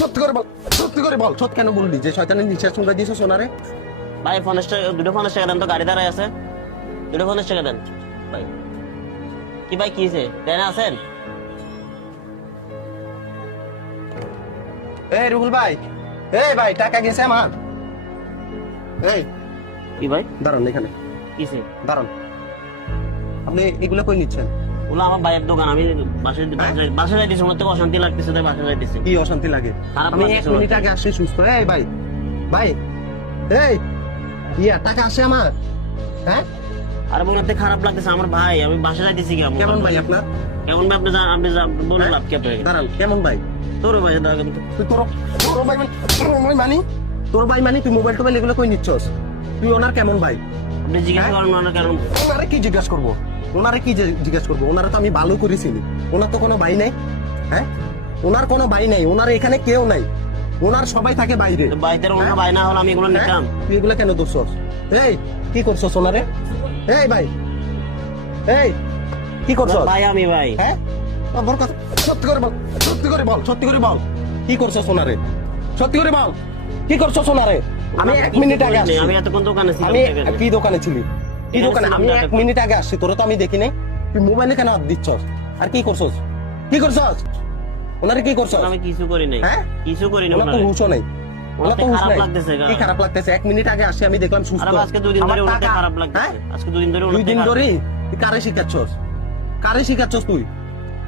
সত্যি করে বল সত্যি কেন বললি যে শয়তানের নিঃশ্বাস শুনতে দিয়েছো সোনারে? ভাই দুটো ফোনের টাকা দেন তো, গাড়ি দাঁড়ায় আছে, দুটো ফোনের টাকা দেন ভাই। কি ভাই কি হয়েছে, ট্রেনে আছেন? এই রুহুল ভাই, এই ভাই টাকা গেছে আমার। এই কি ভাই দাঁড়ান এখানে, কিসে? দাঁড়ান। আপনি এগুলো কই নিচ্ছেন? ওগুলো আমার ভাইয়ের দোকান, আমি বাসায় যাইতেছি, আমার থেকে অশান্তি লাগতেছে তাই বাসায় যাইতেছি। কি অশান্তি লাগে? খারাপ আমি লাগতেছে 1 মিনিট আগে আসছি সুস্থ। এই ভাই ভাই, এই ইয়া টাকা আসে আমার। হ্যাঁ আরে বোন আপনি খারাপ লাগতেছে আমার ভাই, আমি বাসায় যাইতেছি। কি কেমন ভাই আপনার? কেমন ভাই? আপনি বলুন লাভ কি আপনাকে? দাঁড়ান, কেমন ভাই? তোর ভাই দাঁড়ান তো। তুই তোর ভাই মানি, তোর ভাই মানি, তুই মোবাইল টোবাইল এগুলো কই নিচ্ছস? তুই ওনার কেমন ভাই? আপনি জিজ্ঞাসা করেন না কেন? ওনারে কি জিজ্ঞাসা করবো? ওনারে কি জিজ্ঞাসা করবো? ওনারে তো আমি ভালো করেছিলি। ওনার তো কোনো ভাই নাই। হ্যাঁ ওনার কোনো ভাই নাই, ওনার এখানে কেউ নাই, ওনার সবাই থাকে বাইরে। বাইতের ওনার ভাই না হলে আমি এগুলো নিতাম? তুই এগুলো কেন দোষছস? এই কি করছস ওনারে? এই ভাই, এই কি করছস? ভাই আমি ভাই। হ্যাঁ বল কথা, সত্যি করে বল, সত্যি করে বল, সত্যি করে বল কি করছস ওনারে? সত্যি করে বল কি করছস ওনারে? আমি 1 মিনিট আগে আসছি। আমি এতক্ষণ দোকানে ছিলাম। আমি কি দোকানে ছিলি? কি দোকানে? আমি 1 মিনিট আগে আসছি, তোরা তো আমি দেখি নাই। তুই মোবাইলে কেন হাত দিচ্ছস? আর কি করছস? কি করছস ওনারে? কি করছস? আমি কিছু করি নাই। হ্যাঁ কিছু করি নাই। ওনার তো হুঁশও নাই, ওনার তো হুঁশ খারাপ নাই। লাগতেছে কি খারাপ লাগতেছে? 1 মিনিট আগে আসছি, আমি দেখলাম সুস্থ। আরে আজকে 2 দিন ধরে ওনাকে খারাপ লাগতেছে। আজকে 2 দিন ধরে 2 দিন ধরে তুই কারে শিখাচ্ছস? কারে শিখাচ্ছস তুই?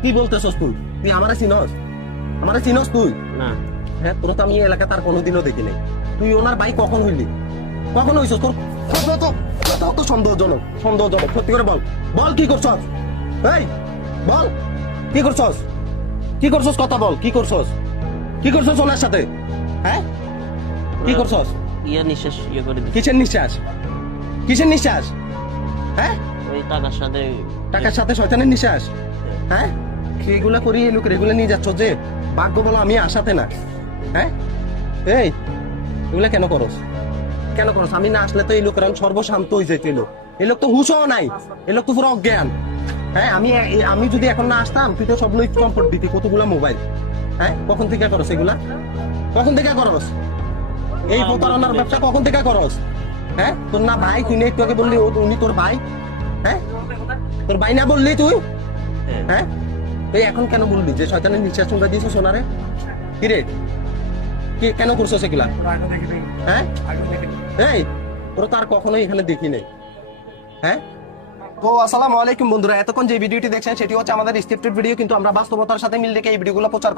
কি বলতেছস তুই? তুই আমারে চিনস? আমারে চিনস তুই? না। হ্যাঁ তোর তো আমি এই এলাকা তার কোনোদিনও দেখি নাই। তুই ওনার ভাই কখন হইলি? কখন হইছস? তোর তো সন্দেহজনক, সন্দেহজনক। সত্যি করে বল, বল কি করছস? এই বল কি করছস? কি করছস? কথা বল, কি করছস? কি করছস ওনার সাথে? হ্যাঁ কি করছস? নিঃশ্বাস করে দিচ্ছি। কিসের নিঃশ্বাস? কিসের নিঃশ্বাস? হ্যাঁ ওই টাকার সাথে। টাকার সাথে শয়তানের নিঃশ্বাস? হ্যাঁ এগুলা করি, এই লোকের এগুলো নিয়ে যাচ্ছ যে ভাগ্য বলো আমি আসাতে না। হ্যাঁ এই এগুলা কেন করস? কেন করস? আমি না আসলে তো এই লোকের সর্বশান্ত হয়ে যেত। এই লোক তো হুঁশও নাই, এই লোক তো পুরো অজ্ঞান। হ্যাঁ আমি যদি এখন না আসতাম, তুই তো সব লোক কমফোর্ট দিতি, কতগুলা মোবাইল। হ্যাঁ কখন থেকে করস এগুলা? কখন থেকে করস এই প্রতারণার ব্যবসা? কখন থেকে করস? হ্যাঁ তোর না ভাই, তুই না একটু আগে বললি উনি তোর ভাই। হ্যাঁ তোর ভাই না বললি তুই? হ্যাঁ তুই এখন কেন বললি যে শয়তানের নিঃশ্বাস শুনতে দিয়েছো সোনারে? কি রে, কি কেন করছো সেগুলা? হ্যাঁ এই তোর তো আর কখনোই এখানে দেখি নাই। হ্যাঁ তো আসসালামু আলাইকুম বন্ধুরা, এতক্ষণ যে ভিডিওটি দেখছেন সেটি হচ্ছে আমাদের স্ক্রিপ্টেড ভিডিও, কিন্তু আমরা বাস্তবতার সাথে মিল রেখে এই ভিডিওগুলো প্রচার